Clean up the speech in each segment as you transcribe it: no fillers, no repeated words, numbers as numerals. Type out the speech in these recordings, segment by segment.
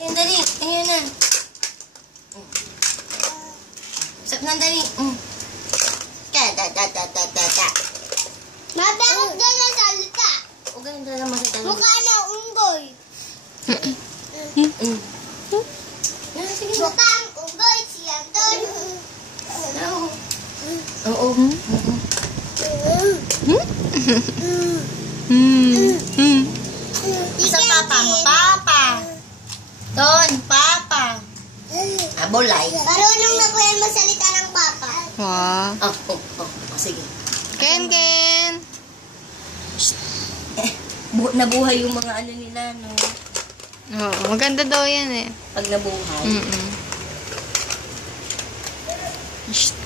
Ayan, dali. Ayan na. Sap na, dali. Ta. Mabangog doon ang salita. O, ganun na lang masita. Mukha na unggoy. Mukha ang unggoy siya doon. Oo. Isa papa mo, papa. Don, papa. Abolay. Marunong na po yan masalita ng papa. Wow. Sige. Ken. Nabuhay yung mga ano nila, no? Oo, maganda daw yan eh. Pag nabuhay.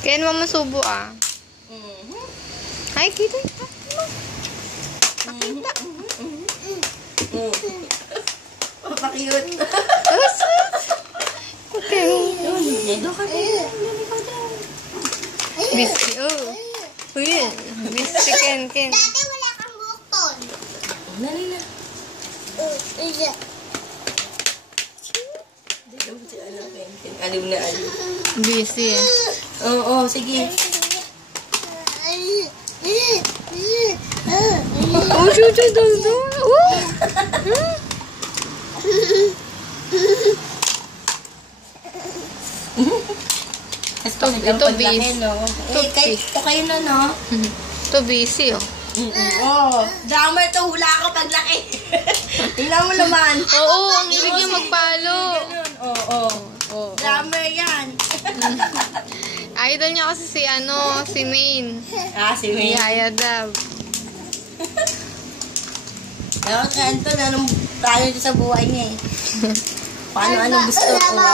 Ken, mamasubo ah. Ay, kita. Pakita. Papakiyot. Okay. Lego ka din. Bisky, oh. Uy, bisky Ken. Dati wala kang buhok ton. Nali na. Isa. Aliw na aliw. Busy eh. Oo, sige. Oh, shoot. Ito busy. Ito kayo na, no? Ito busy oh. Oo. Drama ito, hula ako paglaki. Tingnan mo naman. Oo, ang ibig niya magpalo. Oo. Drama yan. Idol niya kasi si Maine. Si Si Yaya Dab. Dapat ka, Anton, anong plano niya sa buhay niya eh? Paano gusto ko?